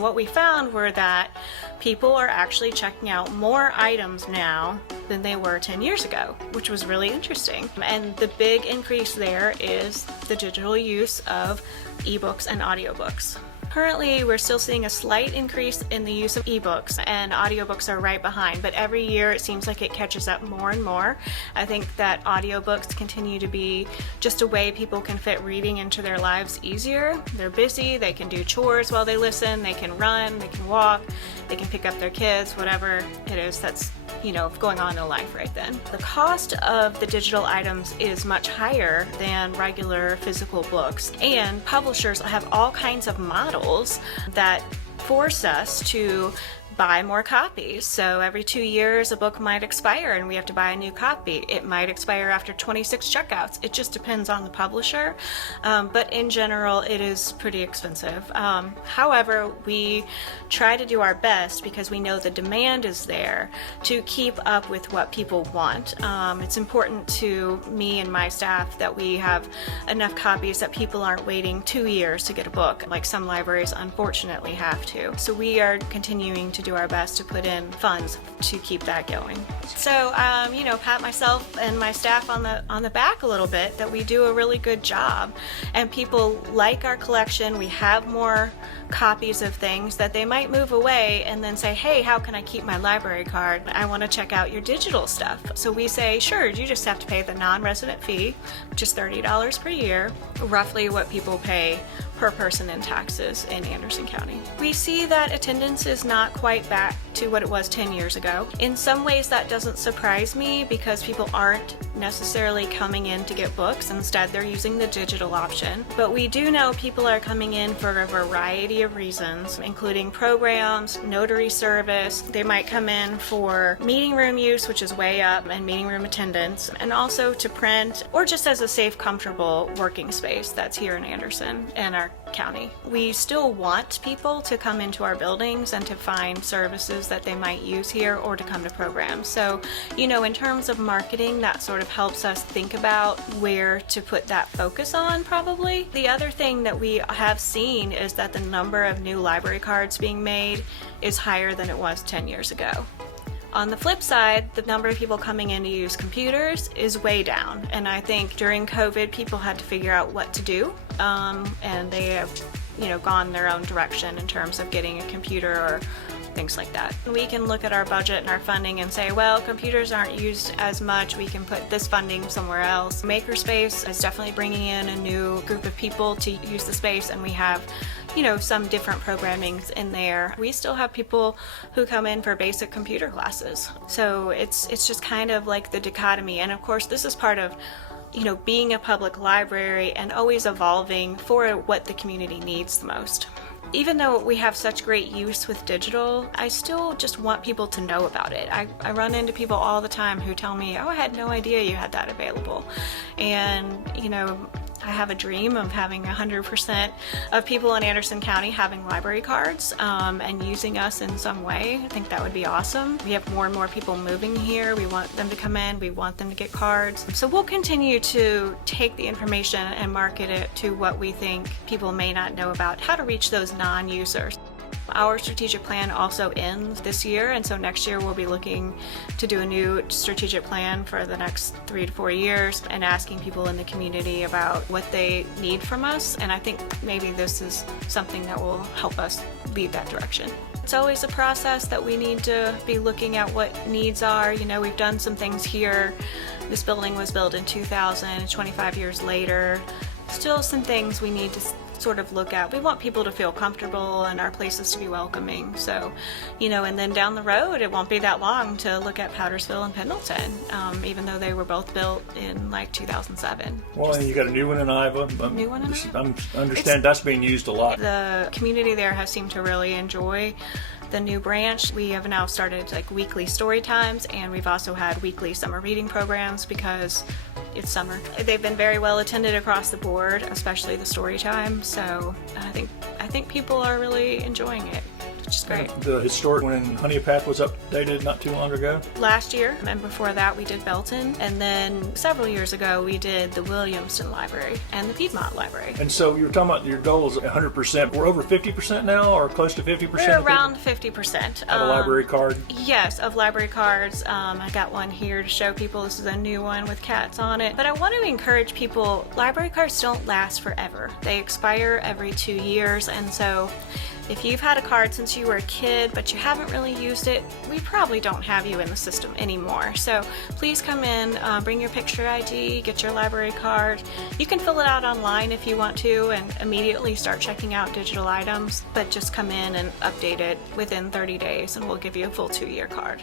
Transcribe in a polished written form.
What we found were that people are actually checking out more items now than they were 10 years ago, which was really interesting. And the big increase there is the digital use of ebooks and audiobooks. Currently, we're still seeing a slight increase in the use of ebooks, and audiobooks are right behind, but every year it seems like it catches up more and more. I think that audiobooks continue to be just a way people can fit reading into their lives easier. They're busy, they can do chores while they listen, they can run, they can walk, they can pick up their kids, whatever it is that's going on in life right then. The cost of the digital items is much higher than regular physical books, and publishers have all kinds of models that force us to buy more copies. So every 2 years a book might expire and we have to buy a new copy. It might expire after 26 checkouts. It just depends on the publisher, but in general it is pretty expensive. However, we try to do our best, because we know the demand is there, to keep up with what people want. It's important to me and my staff that we have enough copies that people aren't waiting 2 years to get a book, like some libraries unfortunately have to. So we are continuing to do our best to put in funds to keep that going. So, pat myself and my staff on the back a little bit, that we do a really good job, and people like our collection. We have more copies of things that they might move away and then say, hey, how can I keep my library card? I want to check out your digital stuff. So we say, sure, you just have to pay the non-resident fee, which is $30 per year, roughly what people pay per person in taxes in Anderson County. We see that attendance is not quite back to what it was 10 years ago. In some ways that doesn't surprise me, because people aren't necessarily coming in to get books. Instead, they're using the digital option. But we do know people are coming in for a variety of reasons, including programs, notary service. They might come in for meeting room use, which is way up, and meeting room attendance, and also to print, or just as a safe, comfortable working space that's here in Anderson and our county. We still want people to come into our buildings and to find services that they might use here, or to come to programs. So, in terms of marketing, that sort of helps us think about where to put that focus on, probably. The other thing that we have seen is that the number of new library cards being made is higher than it was 10 years ago. On the flip side, the number of people coming in to use computers is way down, and I think during COVID people had to figure out what to do, and they have gone their own direction in terms of getting a computer or things like that. We can look at our budget and our funding and say, well, computers aren't used as much, we can put this funding somewhere else. Makerspace is definitely bringing in a new group of people to use the space, and we have some different programmings in there. We still have people who come in for basic computer classes. So it's just kind of like the dichotomy. And of course, this is part of being a public library and always evolving for what the community needs the most. Even though we have such great use with digital, I still just want people to know about it. I run into people all the time who tell me, oh, I had no idea you had that available. And, I have a dream of having 100% of people in Anderson County having library cards and using us in some way. I think that would be awesome. We have more and more people moving here. We want them to come in. We want them to get cards. So we'll continue to take the information and market it to what we think people may not know about, how to reach those non-users. Our strategic plan also ends this year, and so next year we'll be looking to do a new strategic plan for the next 3 to 4 years and asking people in the community about what they need from us, and I think maybe this is something that will help us lead that direction. It's always a process that we need to be looking at what needs are. We've done some things here. This building was built in 2000, 25 years later. Still some things we need to sort of look at. We want people to feel comfortable and our places to be welcoming. So, and then down the road, it won't be that long to look at Powdersville and Pendleton, even though they were both built in like 2007. Well, and you got a new one in Iowa. New one in Iowa? I understand that's being used a lot. The community there has seemed to really enjoy the new branch. We have now started like weekly story times, and we've also had weekly summer reading programs because it's summer. They've been very well attended across the board, especially the story time. So I think people are really enjoying it. which is great. The historic one in Honeypath was updated not too long ago. Last year, and before that we did Belton, and then several years ago we did the Williamston Library and the Piedmont Library. And so you were talking about your goal is 100%. We're over 50% now, or close to 50%? We're around 50%. Have a library card? Yes, of library cards. I got one here to show people. This is a new one with cats on it. But I want to encourage people, library cards don't last forever. They expire every 2 years, and so if you've had a card since you were a kid but you haven't really used it, we probably don't have you in the system anymore. So please come in, bring your picture ID, get your library card. You can fill it out online if you want to and immediately start checking out digital items, but just come in and update it within 30 days and we'll give you a full 2-year card.